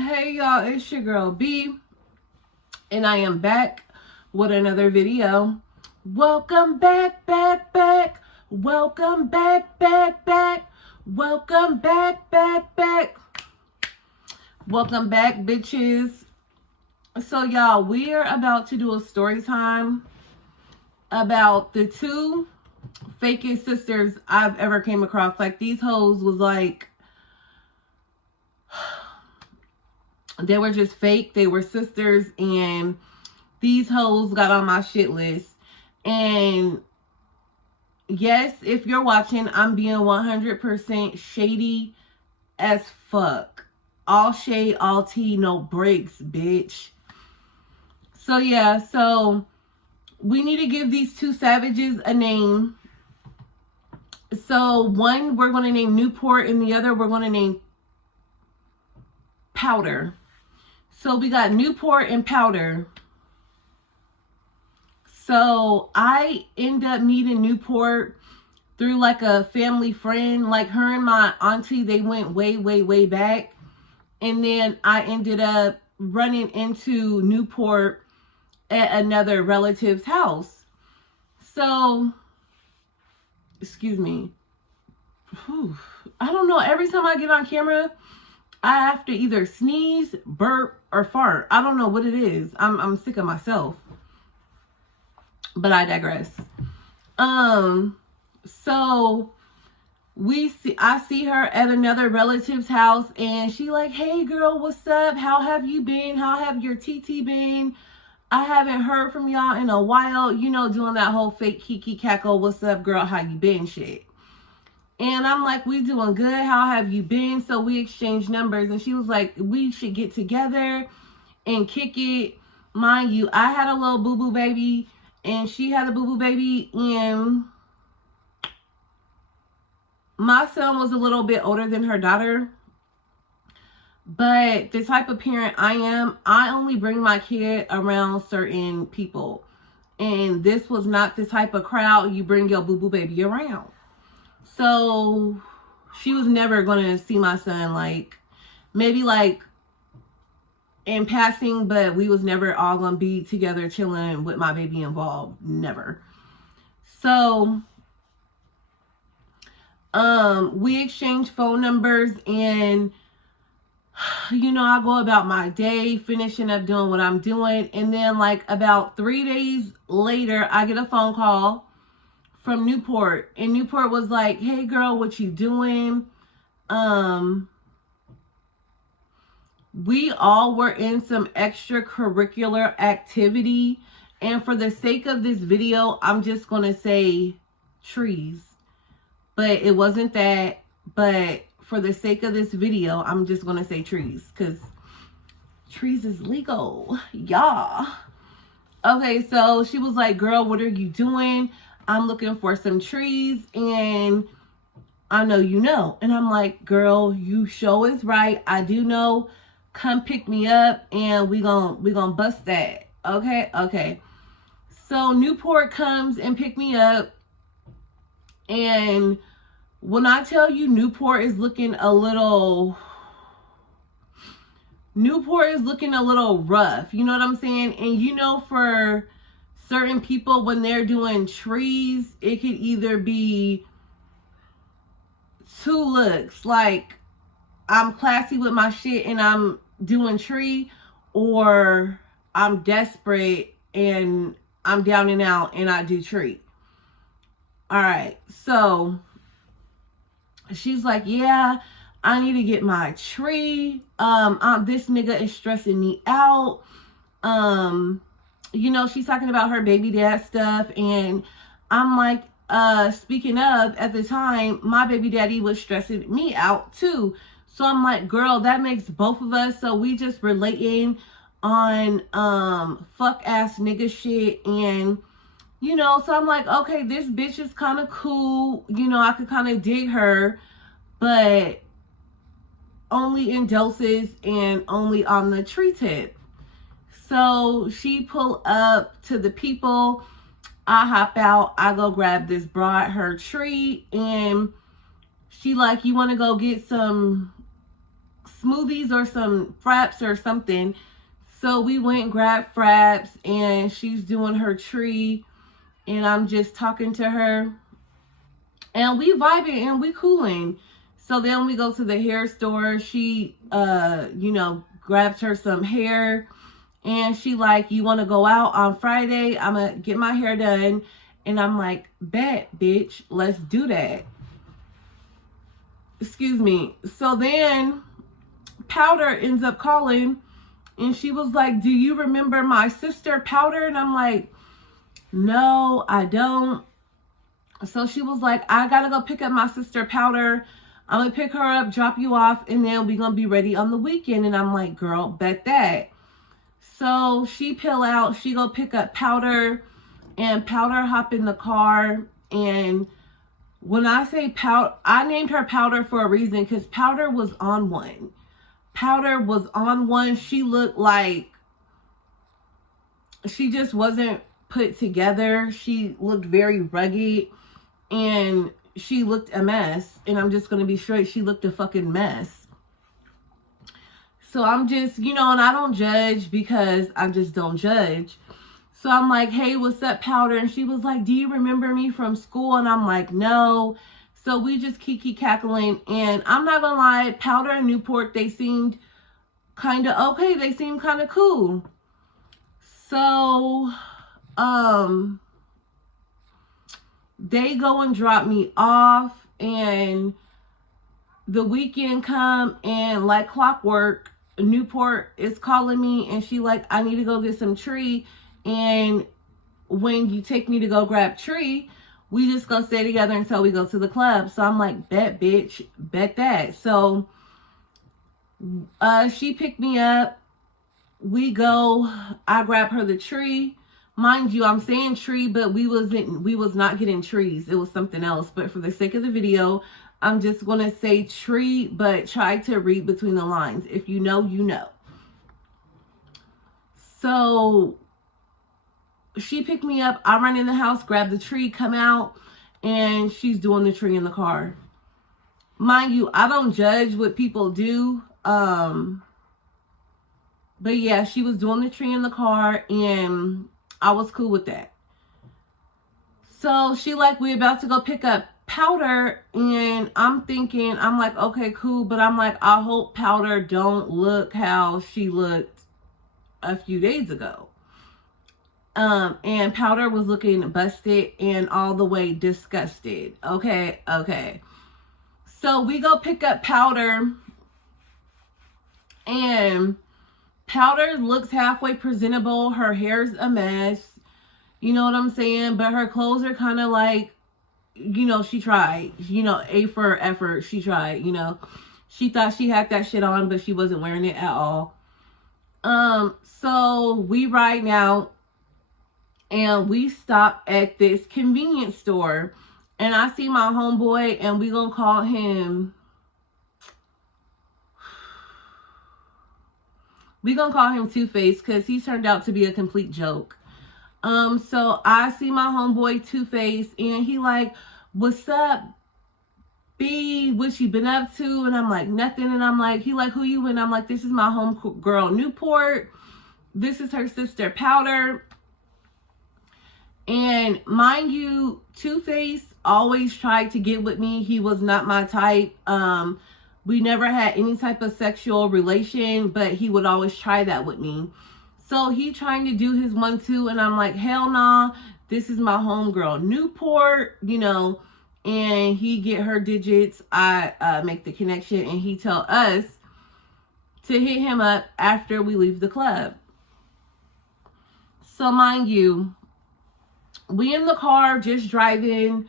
Hey y'all, it's your girl B, and I am back with another video. Welcome back, back, back. Welcome back, back, back. Welcome back, back, back. Welcome back, bitches. So y'all, we're about to do a story time about the two fakest sisters I've ever came across. Like, these hoes was like, they were just fake. They were sisters, and these hoes got on my shit list. And yes, if you're watching, I'm being 100% shady as fuck. All shade, all tea, no breaks, bitch. So yeah, so we need to give these two savages a name. So one we're going to name Newport, and the other we're going to name Powder. So we got Newport and Powder. So I end up meeting Newport through like a family friend. Like, her and my auntie, they went way, way, way back. And then I ended up running into Newport at another relative's house. So, excuse me. Whew. I don't know. Every time I get on camera, I have to either sneeze, burp, or fart. I don't know what it is. I'm sick of myself. But I digress. So I see her at another relative's house, and she like, hey girl, what's up? How have you been? How have your TT been? I haven't heard from y'all in a while. You know, doing that whole fake kiki cackle, what's up girl? How you been shit. And I'm like, we doing good. How have you been? So we exchanged numbers, and she was like, we should get together and kick it. Mind you, I had a little boo-boo baby, and she had a boo-boo baby, and my son was a little bit older than her daughter. But the type of parent I am, I only bring my kid around certain people. And this was not the type of crowd you bring your boo-boo baby around. So she was never going to see my son, like, maybe like in passing, but we was never all going to be together chilling with my baby involved. Never. So we exchanged phone numbers, and you know, I go about my day, finishing up doing what I'm doing. And then like about 3 days later, I get a phone call from Newport, and Newport was like, hey girl, what you doing? We all were in some extracurricular activity, and for the sake of this video, I'm just gonna say trees, but it wasn't that. But for the sake of this video, I'm just gonna say trees, because trees is legal, y'all. Okay, so she was like, girl, what are you doing? I'm looking for some trees, and I know you know. And I'm like, girl, you show is right. I do know. Come pick me up, and we gonna bust that. Okay. So Newport comes and pick me up, and when I tell you Newport is looking a little rough, you know what I'm saying? And you know, for certain people, when they're doing trees, it could either be two looks, like I'm classy with my shit and I'm doing tree, or I'm desperate and I'm down and out and I do tree. All right, so she's like, yeah, I need to get my tree. This nigga is stressing me out. You know, she's talking about her baby dad stuff, and I'm like, speaking of, at the time, my baby daddy was stressing me out too. So I'm like, girl, that makes both of us. So we just relating on fuck ass nigga shit. And you know, so I'm like, okay, this bitch is kind of cool. You know, I could kind of dig her, but only in doses and only on the tree tip. So she pull up to the people. I hop out. I go grab this broad, her tree, and she like, you want to go get some smoothies or some fraps or something. So we went and grabbed fraps, and she's doing her tree, and I'm just talking to her, and we vibing and we cooling. So then we go to the hair store. She, grabs her some hair, and she like, you want to go out on Friday? I'm going to get my hair done. And I'm like, bet, bitch, let's do that. Excuse me. So then Powder ends up calling, and she was like, do you remember my sister Powder? And I'm like, no, I don't. So she was like, I gotta go pick up my sister Powder. I'm gonna pick her up, drop you off, and then we're gonna be ready on the weekend. And I'm like, girl, bet that. So she peel out, she go pick up Powder, and Powder hop in the car. And when I say Powder, I named her Powder for a reason, because Powder was on one. Powder was on one. She looked like she just wasn't put together. She looked very rugged, and she looked a mess. And I'm just going to be straight. She looked a fucking mess. So I'm just, and I don't judge, because I just don't judge. So I'm like, hey, what's up, Powder? And she was like, do you remember me from school? And I'm like, no. So we just kiki cackling. And I'm not going to lie, Powder and Newport, they seemed kind of okay. They seemed kind of cool. So, they go and drop me off, and the weekend come, and like clockwork, Newport is calling me, and she like, I need to go get some tree, and when you take me to go grab tree, we just gonna stay together until we go to the club. So I'm like, bet, bitch, bet that. So she picked me up, we go, I grab her the tree. Mind you, I'm saying tree, but we was not getting trees. It was something else. But for the sake of the video, I'm just going to say tree, but try to read between the lines. If you know, you know. So she picked me up. I run in the house, grab the tree, come out, and she's doing the tree in the car. Mind you, I don't judge what people do. But yeah, she was doing the tree in the car, and I was cool with that. So she like, we about to go pick up Powder, and I'm thinking, I'm like, okay, cool. But I'm like, I hope Powder don't look how she looked a few days ago. And Powder was looking busted and all the way disgusted. Okay. So we go pick up Powder, and Powder looks halfway presentable. Her hair's a mess. You know what I'm saying? But her clothes are kind of like, she tried. A for effort. She tried, She thought she had that shit on, but she wasn't wearing it at all. So we ride out, and we stop at this convenience store. And I see my homeboy, and we gonna call him... We're going to call him Two-Face, because he turned out to be a complete joke. So I see my homeboy Two-Face, and he like, what's up, B? What you been up to? And I'm like, nothing. And I'm like, he like, who you? And I'm like, this is my home girl, Newport. This is her sister, Powder. And mind you, Two-Face always tried to get with me. He was not my type. We never had any type of sexual relation, but he would always try that with me. So he trying to do his 1-2, and I'm like, hell nah, this is my homegirl, Newport, and he get her digits. I make the connection, and he tell us to hit him up after we leave the club. So mind you, we in the car just driving.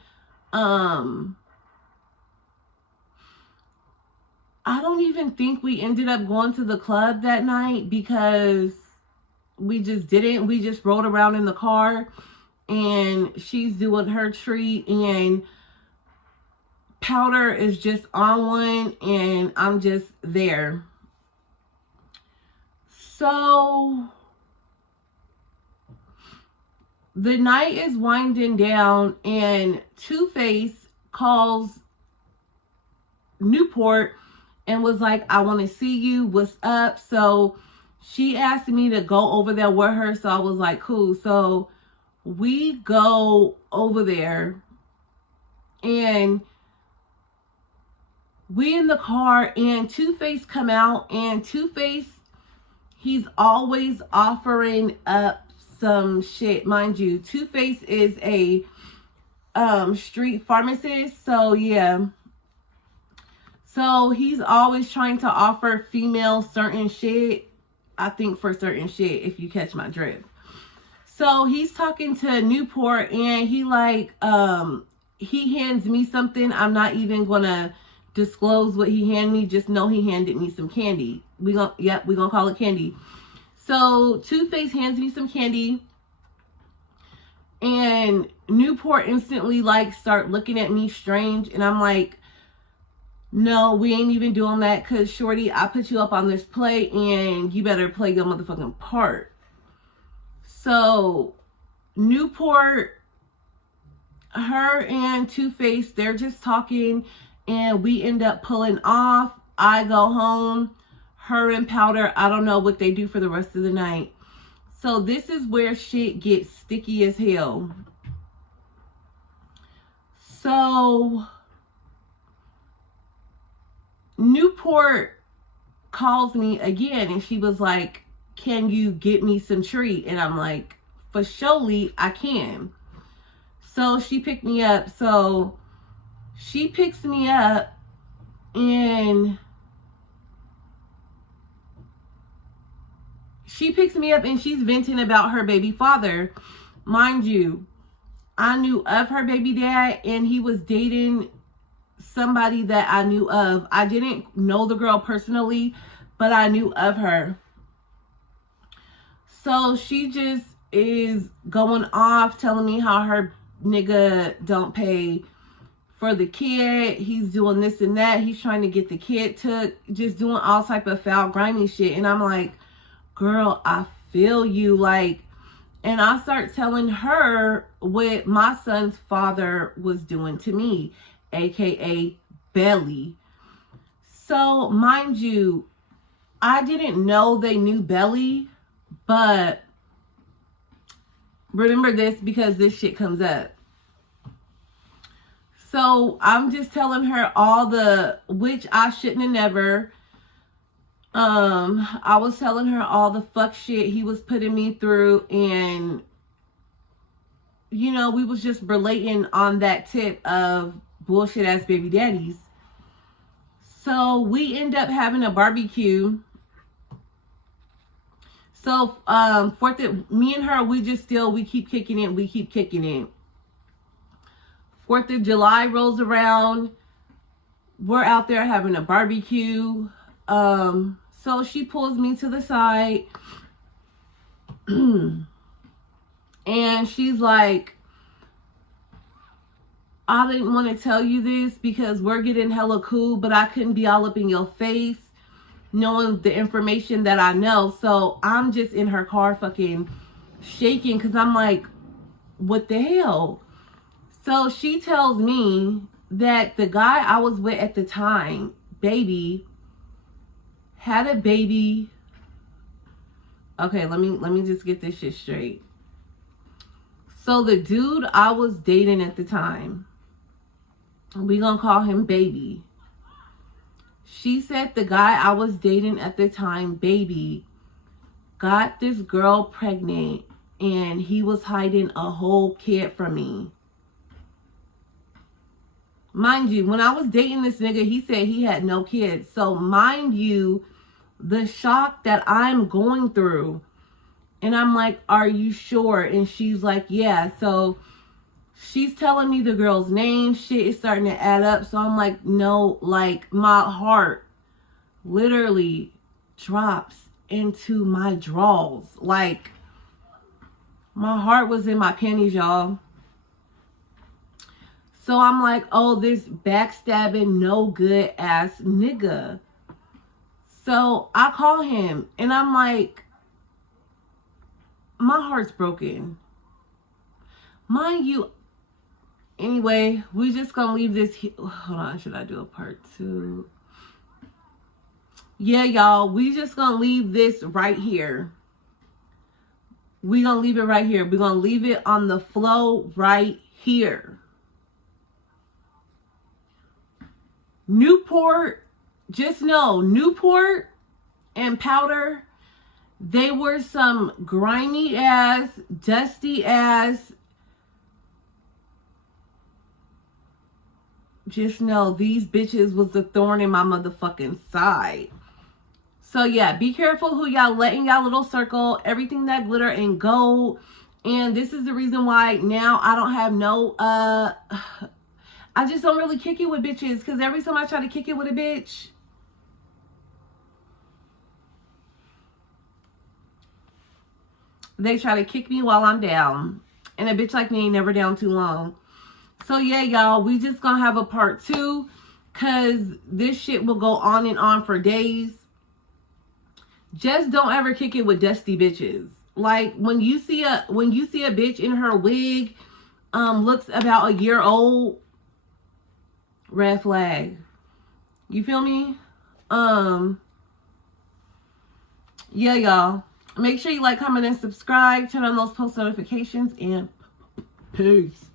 I don't even think we ended up going to the club that night, because we just didn't. We just rode around in the car, and she's doing her treat, and Powder is just on one, and I'm just there. So the night is winding down, and Two-Face calls Newport and was like, I want to see you. What's up? So she asked me to go over there with her. So I was like, cool. So we go over there, and we in the car, and Two-Face come out, and Two-Face, he's always offering up some shit. Mind you, Two-Face is a street pharmacist. So yeah. So he's always trying to offer females certain shit. I think for certain shit, if you catch my drift. So he's talking to Newport, and he like, he hands me something. I'm not even gonna disclose what he handed me. Just know he handed me some candy. We gonna call it candy. So Two-Face hands me some candy, and Newport instantly like start looking at me strange, and I'm like, no, we ain't even doing that, because shorty, I put you up on this play, and you better play your motherfucking part. So Newport, her and Two-Face, they're just talking, and we end up pulling off. I go home. Her and Powder, I don't know what they do for the rest of the night. So this is where shit gets sticky as hell. So Newport calls me again, and she was like, can you get me some treat? And I'm like, for surely I can. So she picked me up. So she picks me up, and she's venting about her baby father. Mind you, I knew of her baby dad, and he was dating somebody that I knew of. I didn't know the girl personally, but I knew of her. So she just is going off, telling me how her nigga don't pay for the kid. He's doing this and that. He's trying to get the kid took. Just doing all type of foul, grimy shit. And I'm like, girl, I feel you. Like, and I start telling her what my son's father was doing to me, aka Belly. So mind you, I didn't know they knew Belly, but remember this because this shit comes up. So I'm just telling her all the, which I shouldn't have never. I was telling her all the fuck shit he was putting me through, and you know, we was just relating on that tip of bullshit ass baby daddies. So we end up having a barbecue. So me and her, we keep kicking it. 4th of July rolls around. We're out there having a barbecue. So she pulls me to the side. And she's like, I didn't want to tell you this because we're getting hella cool, but I couldn't be all up in your face knowing the information that I know. So I'm just in her car fucking shaking because I'm like, what the hell? So she tells me that the guy I was with at the time, baby, had a baby. Okay, let me just get this shit straight. So the dude I was dating at the time, we gonna call him Baby. She said the guy I was dating at the time, Baby, got this girl pregnant, and he was hiding a whole kid from me. Mind you, when I was dating this nigga, he said he had no kids. So mind you, the shock that I'm going through. And I'm like, are you sure? And she's like, yeah. So she's telling me the girl's name. Shit is starting to add up. So I'm like, no, like my heart literally drops into my drawers. Like my heart was in my panties, y'all. So I'm like, oh, this backstabbing, no good ass nigga. So I call him, and I'm like, my heart's broken. Mind you, anyway, we just gonna leave this here. Hold on, should I do a part 2? yeah, y'all, we just gonna leave this right here. We gonna leave it right here. We gonna leave it on the flow right here. Newport, just know, Newport and powder, they were some grimy ass, dusty ass. Just know these bitches was the thorn in my motherfucking side. So yeah, be careful who y'all let in y'all little circle. Everything that glitter and gold. And this is the reason why now I don't have no I just don't really kick it with bitches, because every time I try to kick it with a bitch, they try to kick me while I'm down. And a bitch like me ain't never down too long. So yeah, y'all, we just gonna have a part 2, because this shit will go on and on for days. Just don't ever kick it with dusty bitches. Like when you see a bitch in her wig looks about a year old, red flag. You feel me? Yeah, y'all. Make sure you like, comment, and subscribe. Turn on those post notifications, and peace.